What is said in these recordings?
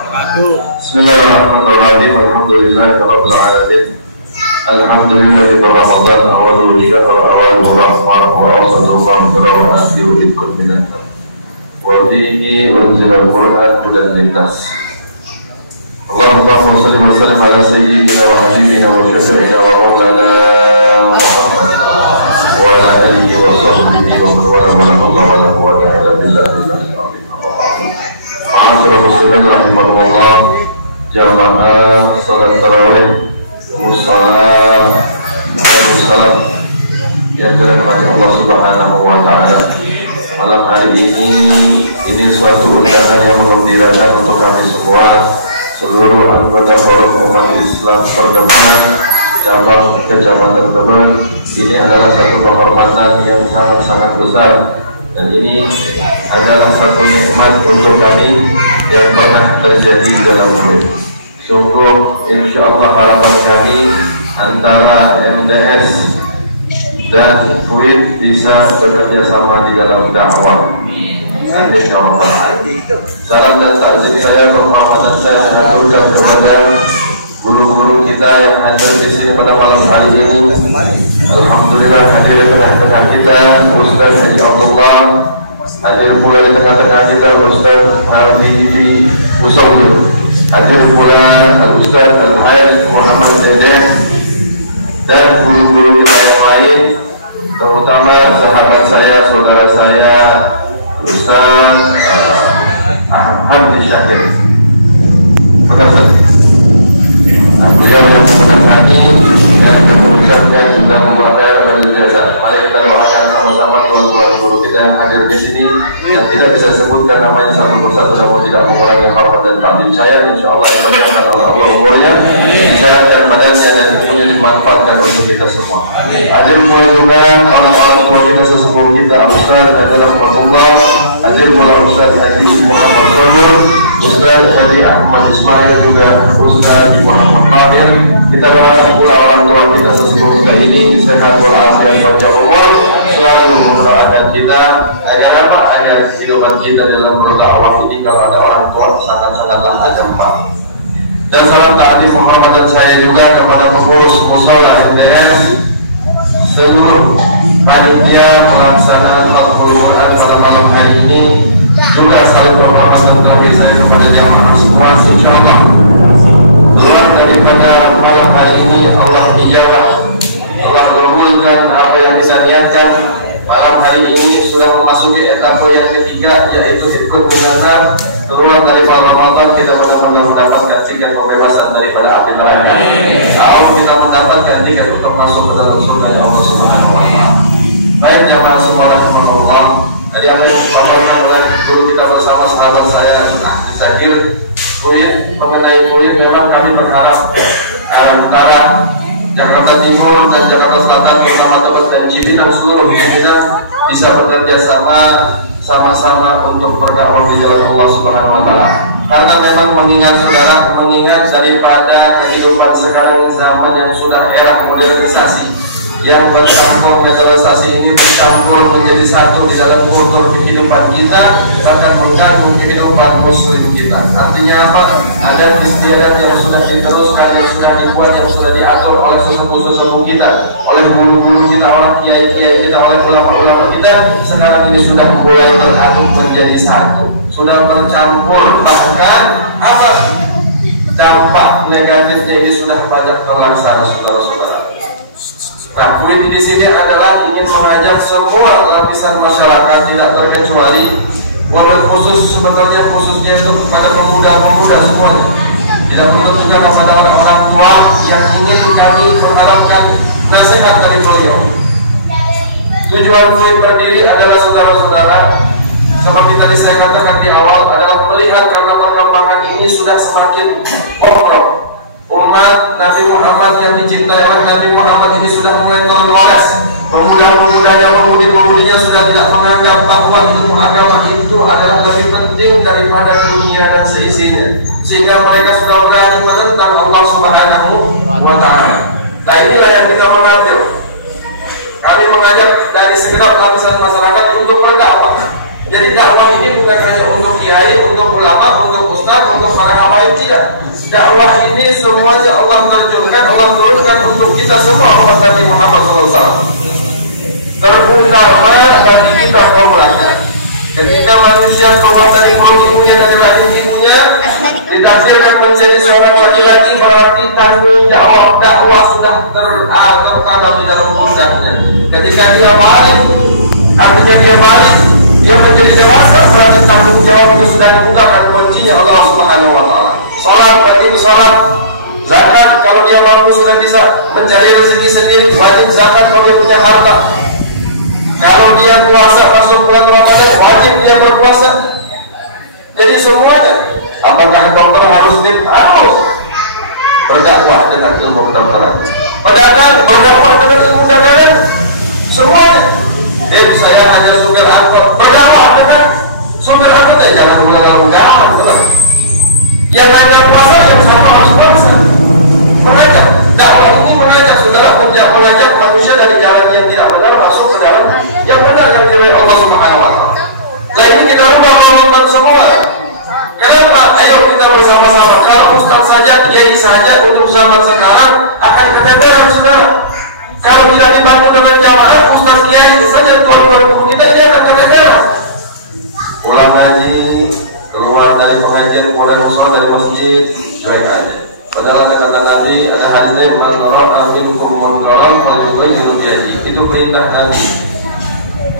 wabarakatuh. Bismillahirrahmanirrahim. Alhamdulillahirabbil alamin. Alhamdulillahi Ramadan awwalu li syahr awwal rahmah wa awsatu maghfirah wa akhiru idkul minan nar. Wa bihi unzila al-Qur'an hudan lin-nas. Allahumma shalli wa sallim ala sayyidina wa habibina wa syafi'ina wa maulana Muhammad wa ala alihi wa sahbihi wa man wala wa la hawla wa la quwwata illa billahi al-'aliyyil 'azim. Ma'asyiral muslimin rahimakumullah, jamaah salat tarawih musalla yang dirahmati Allah Subhanahu wa taala. Malam hari ini suatu undangan yang menggembirakan untuk kami semua, seluruh anggota forum umat Islam terdepan cabang Kecamatan Tebet. Ini adalah satu penghormatan yang sangat-sangat besar, dan ini adalah satu nikmat untuk kami yang pernah terjadi dalam hidup. Sungguh insya Allah harapan kami antara MDS dan Kuwait bisa bekerja sama di dalam dakwah. Amin ya rabbal alamin. Salam dan takzim saya, kehormatan saya mengaturkan kepada guru-guru kita yang hadir di sini pada malam hari ini. Alhamdulillah hadir di tengah-tengah kita Ustaz Haji Abdullah, hadir pula di tengah-tengah kita Ustaz Habibi Musawwir, hadir pula Al-Ustaz Al-Hayat Muhammad Deden, dan guru-guru kita yang lain, terutama sahabat saya, saudara saya Ustaz Hamdi Syakir. Beliau yang menangani dan mengucapkan sudah memulai jasa. Mari kita doakan sama-sama tuan-tuan guru kita yang hadir di sini, yang tidak bisa sebutkan namanya satu persatu, namun tidak mengurangi hormat dan takdim saya. Insya Allah diberkakan oleh Allah umurnya, kesehatan badannya, dan ilmunya dimanfaatkan untuk kita semua. Hadir pula juga orang-orang tua kita, sesepuh kita, Ustaz adalah Rasulullah. Hadir pula Ustaz Haji Muhammad Sarur, Ustaz Haji Ahmad Ismail, juga Ustaz Muhammad Fahir. Kita berharap pula orang tua kita, sesepuh kita ini sehat walafiat, panjang umur, selalu mendoakan kita agar apa? Agar kehidupan kita dalam berdakwah ini, kalau ada orang tua, sangat-sangatlah ada manfaat. Dan salam ta'zim penghormatan saya juga kepada pengurus mushola MDS, seluruh panitia pelaksanaan Khatmul Quran pada malam hari ini, juga saling penghormatan terakhir saya kepada jamaah semua. Insyaallah keluar daripada malam hari ini Allah ijabah, Allah mengabulkan apa yang kita niatkan. Malam hari ini sudah memasuki etapa yang ketiga, yaitu ikut minan. Keluar dari Ramadan kita benar-benar mendapatkan tiket pembebasan daripada api neraka, atau kita mendapatkan tiket untuk masuk ke dalam surga Allah Subhanahu wa taala. Baik jamaah semua rahimakumullah, tadi apa yang dipaparkan oleh guru kita bersama sahabat saya Ahli Zakir Kuwait, mengenai Kuwait, memang kami berharap antara Jakarta Timur dan Jakarta Selatan, terutama Tebet dan Cibinong, seluruh Cibinong bisa bekerja sama-sama untuk berdakwah di jalan Allah Subhanahu wa taala. Karena memang mengingat daripada kehidupan sekarang, zaman yang sudah era modernisasi, yang bercampur, metralisasi ini bercampur menjadi satu di dalam kultur kehidupan kita, bahkan mengganggu kehidupan muslim kita. Artinya apa? Ada istiadat yang sudah diteruskan, yang sudah dibuat, yang sudah diatur oleh sesepuh-sesepuh kita, oleh guru-guru kita, orang kiai-kiai kita, oleh ulama-ulama kita. Sekarang ini sudah mulai teraduk menjadi satu, sudah bercampur, bahkan apa? Dampak negatifnya ini sudah banyak terlaksana, saudara-saudara. Nah, Kuwait di sini adalah ingin mengajak semua lapisan masyarakat, tidak terkecuali, wabil khusus, sebenarnya khususnya itu kepada pemuda-pemuda semuanya. Tidak tertentu kepada orang-orang tua yang ingin kami mengharapkan nasihat dari beliau. Tujuan Kuwait berdiri adalah, saudara-saudara, seperti tadi saya katakan di awal, adalah melihat karena perkembangan ini sudah semakin bobrok. Umat Nabi Muhammad yang dicintai oleh Nabi Muhammad ini sudah mulai tergores. Pemuda-pemudanya, pemudi-pemudinya sudah tidak menganggap bahwa ilmu agama itu adalah lebih penting daripada dunia dan seisinya, sehingga mereka sudah berani menentang Allah Subhanahu wa taala. Nah, inilah yang kita mengambil. Kami mengajak dari segenap lapisan masyarakat dakwah ini semuanya Allah terjunkan, Allah turunkan untuk kita semua umat Nabi Muhammad SAW. Terutama bagi kita kaum laki-laki. Ketika manusia keluar dari perut ibunya, dari rahim ibunya, ditakdirkan menjadi seorang laki-laki, berarti tanggung jawab dakwah sudah tertanam di dalam pundaknya. Ketika dia balik, artinya dia balik, dia menjadi dewasa, berarti tanggung jawab itu sudah dibukakan kuncinya Allah Subhanahu wa Ta'ala. Salat, wajib salat, zakat kalau dia mampu sudah bisa mencari rezeki sendiri, wajib zakat kalau dia punya harta. Kalau dia puasa masuk bulan Ramadan, wajib dia berpuasa. Jadi semuanya, apakah dokter harus berdakwah dengan ilmu kedokteran, berdakwah dengan ilmu dagangan, semuanya. Saya hanya supir angkot, berdakwah dengan supir angkot, ya jangan ulang-ulang, betul. Yang lainnya puasa, yang satu harus puasa. Mengajak, dakwah ini mengajak saudara, mengajak manusia dari jalan yang tidak benar masuk ke dalam yang benar yang diridhai Allah Subhanahu wa Ta'ala. Nah ini kita rubah komitmen semua. Kenapa? Ayo kita bersama-sama. Kalau ustaz saja, kiai saja untuk zaman sekarang akan keteteran saudara. Kalau tidak dibantu dengan jamaah, ustaz kiai saja, tuan-tuan guru kita ini akan keteteran. Pulang ngaji, keluar dari pengajian, keluar dari musola, dari masjid, cuek aja. Padahal ada kata Nabi, ada hadisnya, man ra'a minkum munkaran falyughayyirhu biyadihi. Itu perintah Nabi.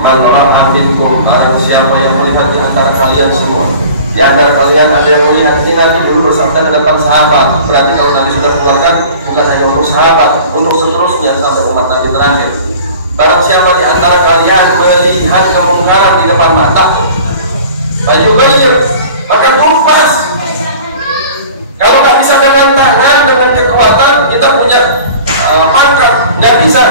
Man ra'a minkum, barang siapa yang melihat di antara kalian semua. Di antara kalian ada yang melihat, ini Nabi dulu bersabda di depan sahabat. Berarti kalau Nabi sudah keluarkan, bukan hanya untuk sahabat, untuk seterusnya sampai umat Nabi terakhir. Barang siapa di antara kalian melihat kemungkaran di depan mata, falyughayyir, maka tumpas. Kalau nggak bisa dengan tangan, dengan kekuatan, kita punya pangkat, nggak bisa.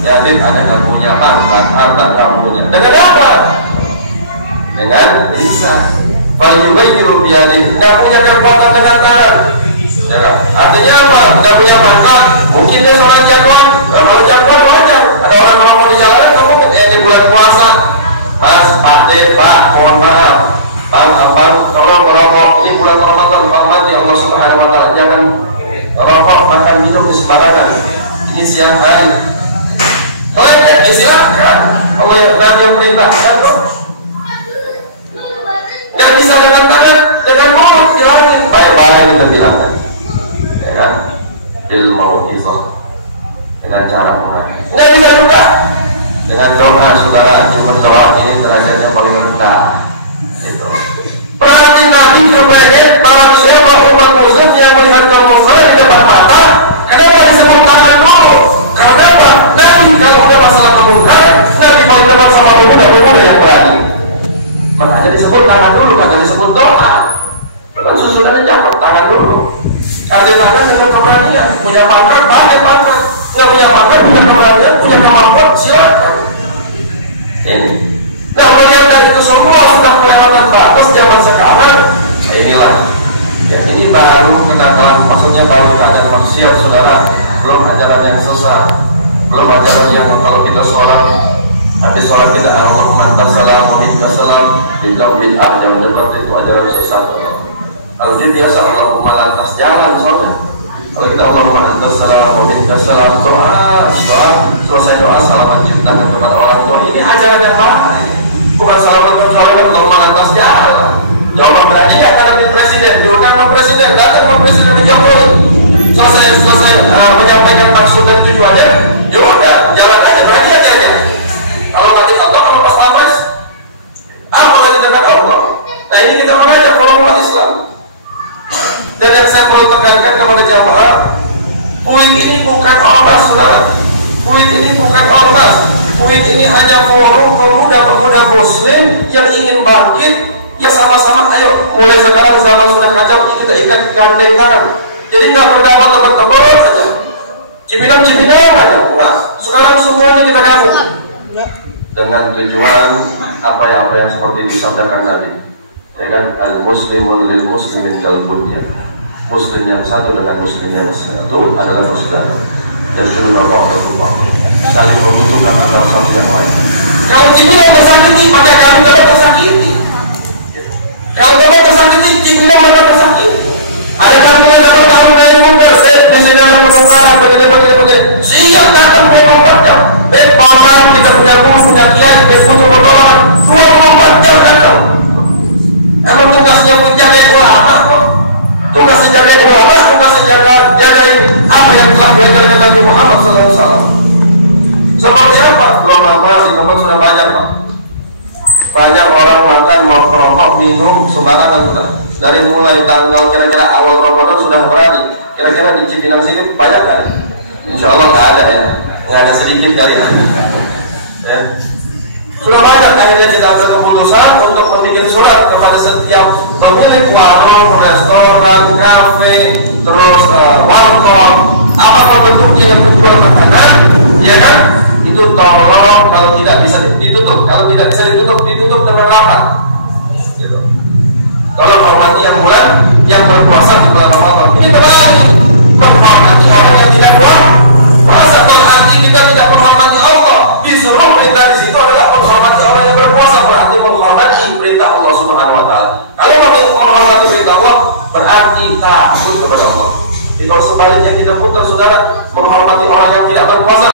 Ya, ada nggak punya pangkat, harta nggak punya. Dengan apa? Dengan bisa. Falyughayyirhu biyadihi, nggak punya kekuatan dengan tangan. Ya, artinya apa? Nggak punya pangkat. Mungkin dia seorang jagoan. Kalau jagoan wajar. Ada orang ngomong di jalanan, kamu di bulan puasa, Mas, Pak, Pak, mohon maaf. Bang, tolong merokok. Ini bulan Ramadan, hormati Allah Subhanahu wa Ta'ala. Jangan rokok, makan, minum di sembarangan. Ini siang hari. Kalau yang silakan, Allah yang perintahkan kok. Nggak bisa dengan tangan, dengan mulut bilangin, baik-baik kita bilangkan. Ya kan? Ilmu izah dengan cara mengajar. Nggak bisa juga. Dengan doa, saudara, cuma doa ini derajatnya paling rendah. Itu. Berarti Nabi kepengen barang siapa umat muslim yang melihat kemungkaran di depan mata, kenapa disebut tangan dulu? Karena apa? Nabi kalau punya masalah kemungkaran, Nabi paling teman sama pemuda-pemuda yang berani. Makanya disebut tangan dulu, karena disebut doa. Bukan susunannya jawab tangan dulu. Ada tangan dengan keberanian, punya pangkat, pakai pangkat. Nggak punya pangkat, punya keberanian, punya kemampuan, silakan. Ini. Nah, melihat dari itu semua sudah melewati batas zaman sekarang. Nah, inilah. Ya, ini baru kenakalan, maksudnya baru keadaan maksiat, saudara. Belum ajaran yang sesat, belum ajaran yang kalau kita sholat, habis sholat kita Allahumma antassalam wa minkasalam, dibilang bid'ah, jangan debat, itu ajaran sesat. Kalau dia biasa Allahumma lantas jalan, soalnya. Kalau kita Allahumma antassalam wa minkasalam, doa, selesai doa salaman cintakan kepada orang tua, ini ajaran yang baik. Bukan salaman kecuali Allahumma lantas jalan. Jawab berani ya karena presiden, diundang sama presiden, datang ke presiden Jokowi. Selesai menyampaikan maksud dan tujuannya, ya udah jalan aja, lagi aja. Kalau nanti Allah, kalau pas lapas, apa lagi dengan Allah? Nah ini kita mengajak umat Islam. Dan yang saya perlu tekankan kepada jamaah, kuit ini bukan ormas, saudara. Kuit ini bukan ormas. Kuit ini hanya forum pemuda-pemuda Muslim yang ingin bangkit. Ya sama-sama, ayo mulai sekarang zaman sudah kacau, kita ikat gandeng tangan. Jadi nggak berdapat tebet-tebet saja, cipinang-cipinang aja. Nah, sekarang semuanya kita gabung dengan tujuan apa yang seperti disabdakan tadi, ya kan? Al-muslimun lil muslimin kal bunyan. Muslim yang satu dengan muslim yang satu adalah saudara. Dan sudah bapak saling membutuhkan antara satu yang lain. Kalau cipinang tersakiti, maka kamu tersakiti. Kalau kamu tersakiti, cipinang maka tersakiti. Ada kata Dari mulai tanggal kira-kira awal Ramadan sudah berani. Kira-kira di Cipinang sini banyak kan? Insya Allah nggak ada ya, nggak ada sedikit kali ya. Sudah banyak, akhirnya kita ambil keputusan untuk membuat surat kepada setiap pemilik warung, restoran, kafe, terus warkop, apapun bentuknya yang menjual makanan, ya kan? Itu tolong kalau tidak bisa ditutup, kalau tidak bisa ditutup dengan rapat. Gitu. Tolong hormati yang bulan yang berpuasa di bulan Ramadan. Ini berlari menghormati orang yang tidak puasa. Masa hati kita tidak menghormati Allah? Disuruh perintah di situ adalah menghormati orang yang berpuasa, berarti menghormati perintah Allah Subhanahu Wa Taala. Kalau menghormati perintah Allah berarti takut kepada Allah. Kalau sebaliknya kita putar saudara menghormati orang yang tidak berpuasa.